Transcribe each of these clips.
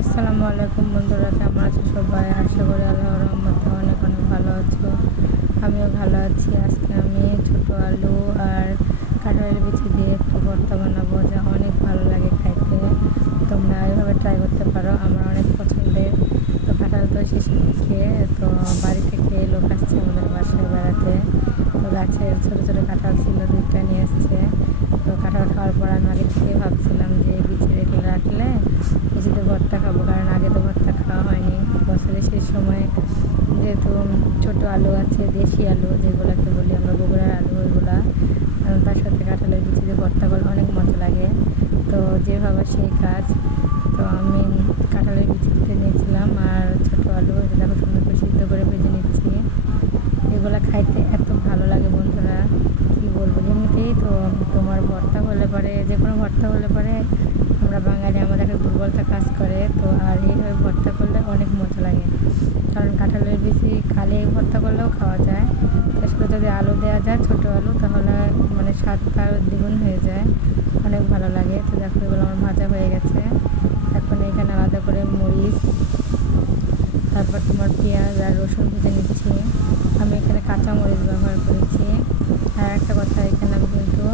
আসসালামু আলাইকুম বন্ধুরা, কেমন আছো সবাই? আশা করি আল্লাহর রহমতে অনেক অনেক ভালো আছো। আমিও ভালো আছি। আজকে আমি ছোটো আলু আর কাঁঠালের বিচি দিয়ে একটু ভর্তা বানাবো, যা অনেক ভালো লাগে খাইতে। তোমরা এইভাবে ট্রাই করতে পারো, আমার অনেক পছন্দের। তো কাঁঠাল তো শেষের দিকে, তো বাড়ি থেকে লোক আসছে আমাদের বাসায় বেড়াতে। তো গাছের ছোটো ছোটো কাঁঠাল ছিল, দুইটা নিয়ে এসছে। তো কাঁঠাল খাওয়ার পর আমি আগে থেকে ভাবছিলাম যে বিচি রেখে রাখলে বিচিতে ভর্তা খাবো, কারণ আগে তো ভর্তা খাওয়া হয়নি। বছরের শেষ সময় যেহেতু ছোটো আলু আছে, দেশি আলু যেগুলোকে বলি আমরা বগুড়ার আলু, ওইগুলা তার সাথে কাঁঠালের বিচিতে ভর্তা করলে অনেক মজা লাগে। তো যেভাবে সেই কাজ। তো আমি কাঁঠালের বিচি কেটে নিয়েছিলাম আর ছোটো আলু দেখো সুন্দর করে সিদ্ধ করে ভেজে নিচ্ছি। এগুলো খাইতে এত ভালো লাগে বন্ধুরা, কী বলবো। এমনিতেই তো তোমার ভর্তা হলে পরে, যে কোনো ভর্তা হলে পরে আমরা বাঙালি আমাদের একটা দুর্বলতা কাজ করে। তো আর এইভাবে ভর্তা করলে অনেক মজা লাগে, কারণ কাঁঠালের বিচি খালি ভর্তা করলেও খাওয়া যায়। তার সাথে যদি আলু দেওয়া যায়, ছোটো আলু, তাহলে মানে স্বাদটা দ্বিগুণ হয়ে যায়, অনেক ভালো লাগে। তো দেখো এগুলো আমার ভাজা হয়ে গেছে। এখন এখানে আলাদা করে মরিচ, তারপর তোমার পেঁয়াজ আর রসুন ভেজে নিচ্ছি। আমি এখানে কাঁচা মরিচ ব্যবহার করেছি। আর একটা কথা, এখানে আমি কিন্তু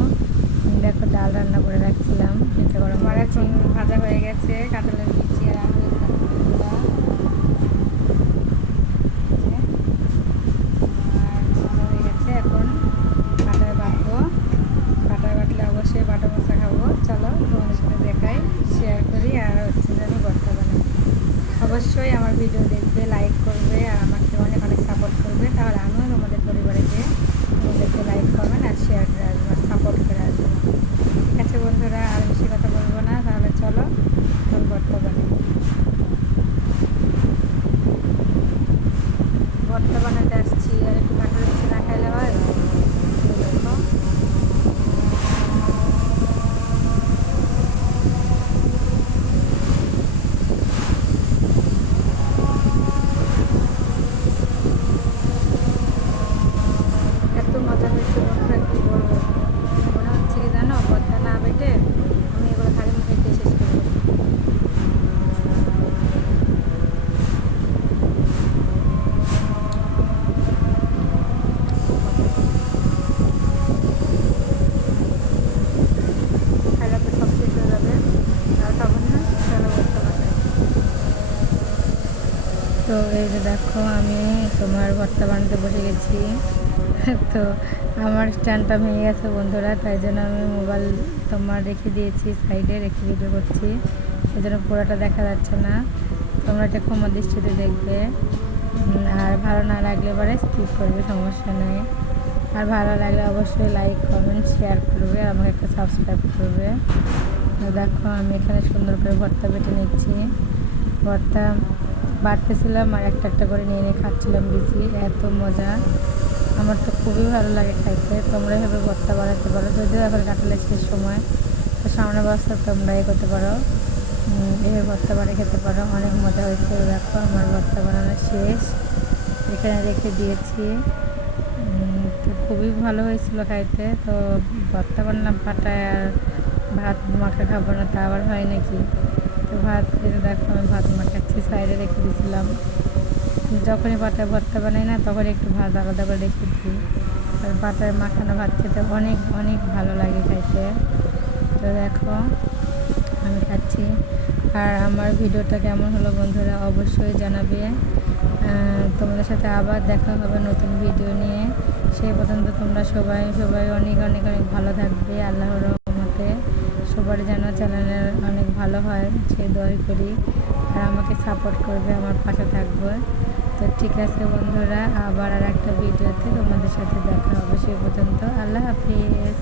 দেখো ডাল রান্না করে রাখছিলাম, সেটা গরম আমার এখন ভাজা হয়ে গেছে কাঁঠালের বিচি আর আলু। আর ভাজা হয়ে গেছে, এখন বাটায় বাটবো। বাটায় বাটলে অবশ্যই বাটা মশলা খাবো। চলো তোমাদের সাথে দেখাই, শেয়ার করি, আর হচ্ছে যে আমি ভর্তা বানাই। অবশ্যই আমার ভিডিও দেখবে, লাইক করবে আর আমাকে অনেক অনেক সাপোর্ট করবে, তাহলে আমিও তোমাদের পরিবারকে তোমাদেরকে লাইক করবেন আর শেয়ার করে আসবো আর সাপোর্ট করে আসবো। ঠিক আছে বন্ধুরা, আর বেশি কথা বলবো না, তাহলে চলো এখন ভর্তা বানাই। ভর্তা বানাতে আসছি, আর একটু কাঁঠালের বিচি না খাইলে হয়? দেখো এত মজা হয়েছে বন্ধুরা, কী বলবো। মনে হচ্ছে কি জানো, ভর্তা না বেটে আমি এগুলো খালি মুখে খেয়ে শেষ করবো। খাইলে তো সব শেষ হয়ে যাবে, আর খাবো না। চলো ভর্তা বানাই। তো এই যে দেখো আমি তোমার ভর্তা বানাতে বসে গেছি। তো আমার স্ট্যান্ডটা ভেঙে গেছে বন্ধুরা, তাই জন্য আমি মোবাইল তোমার রেখে দিয়েছি, সাইডে রেখে ভিডিও করছি। সেই জন্য পুরোটা দেখা যাচ্ছে না, তোমরা এটা ক্ষমা দৃষ্টিতে দেখবে। আর ভালো না লাগলে পরে স্কিপ করবে, সমস্যা নেই। আর ভালো লাগলে অবশ্যই লাইক কমেন্ট শেয়ার করবে, আর আমাকে একটা সাবস্ক্রাইব করবে। তো দেখো আমি এখানে সুন্দর করে ভর্তা বেটে নিচ্ছি। ভর্তা বাড়তেছিলাম আর একটা একটা করে নিয়ে নিয়ে খাচ্ছিলাম বিচি, এত মজা। আমার তো খুবই ভালো লাগে খাইতে। তোমরা এভাবে ভর্তা বানাতে পারো, যদিও এখন কাঁঠালের শেষ সময়, তো সামনে বছর তোমরা এ করতে পারো, এভাবে ভর্তা বানিয়ে খেতে পারো, অনেক মজা হয়েছে। দেখো আমার ভর্তা বানানো শেষ, এখানে রেখে দিয়েছি। তো খুবই ভালো হয়েছিল খাইতে। তো ভর্তা বানালাম পাটায়, আর ভাত মাখা খাবো না তা আবার হয় নাকি। তো ভাত খেতে দেখো আমি ভাত মাখাচ্ছি, সাইডে রেখে দিয়েছিলাম। যখনই পাটায় ভর্তা বানাই না, তখন একটু ভাত আলাদা করে রেখে দিই। আর পাটায় মাখানো ভাত খেতে অনেক অনেক ভালো লাগে খাইতে। তো দেখো আমি খাচ্ছি। আর আমার ভিডিওটা কেমন হলো বন্ধুরা অবশ্যই জানাবে। তোমাদের সাথে আবার দেখা হবে নতুন ভিডিও নিয়ে। সেই পর্যন্ত তোমরা সবাই সবাই অনেক অনেক অনেক ভালো থাকবে আল্লাহর রহমতে। সবার যেন চ্যানেলের অনেক ভালো হয় সেই দোয়াই করি, আর আমাকে সাপোর্ট করবে, আমার পাশে থাকবে। তো ঠিক আছে বন্ধুরা, আবার আর একটা ভিডিওতে তোমাদের সাথে দেখা হবে। সেই পর্যন্ত আল্লাহ হাফিজ।